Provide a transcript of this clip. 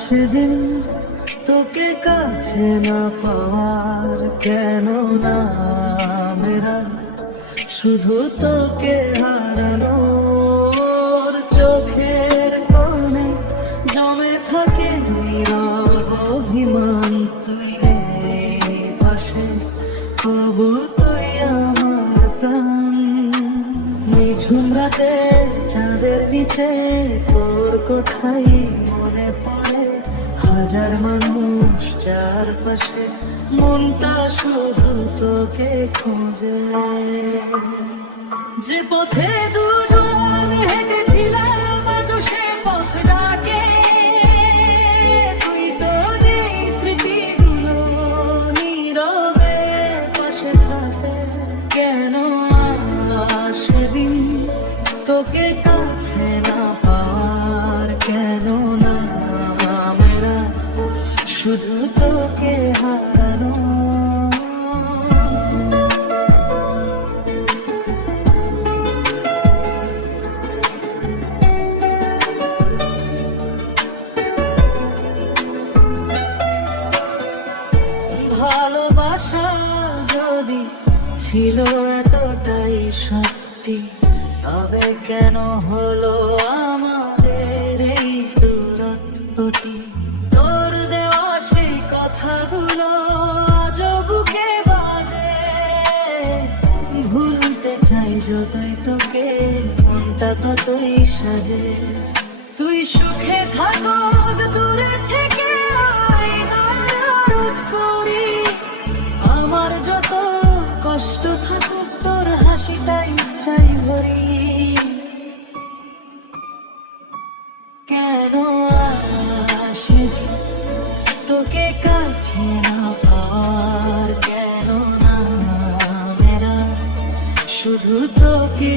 সেদিন তোকে কাছে না পাওয়ার কেন না মেরা শুধু তোকে হারানোর চোখের কোণে জমে থাকে নীরব অভিমান তুই নেই পাশে কবু তুই আমার প্রাণ নিঝুম রাতে চাঁদের নিচে তোর কোথায় মনে পড়ে হাজার মানুষ চারপাশে মনটা শুধু তোকে খোঁজে যে পথে দুজন হেঁটেছিলাম আজও সে পথ ডাকে তুই তো নেই স্মৃতিগুলো নীরবে পাশে থাকে কেন সেদিন তোকে কাছে না পাওয়ার কেন না মেরা শুধু তোকে হারানো ভালোবাসা যদি ছিল এতটাই সত্যি তবে কেন হলো আমাদের এই দূরত্বটি তোর দেওয়া সেই কথাগুলো আজও বুকে বাজে ভুলতে চাই যতই তোকে মনটা ততই সাজে তুই সুখে থাকো দূরে থেকে রোজ করি আমার যত কষ্ট থাকুক তোর হাসিটাই চাই ভরি কেন আসে তোকে কাছে না পাওয়ার কেন না মেরা শুধু তোকে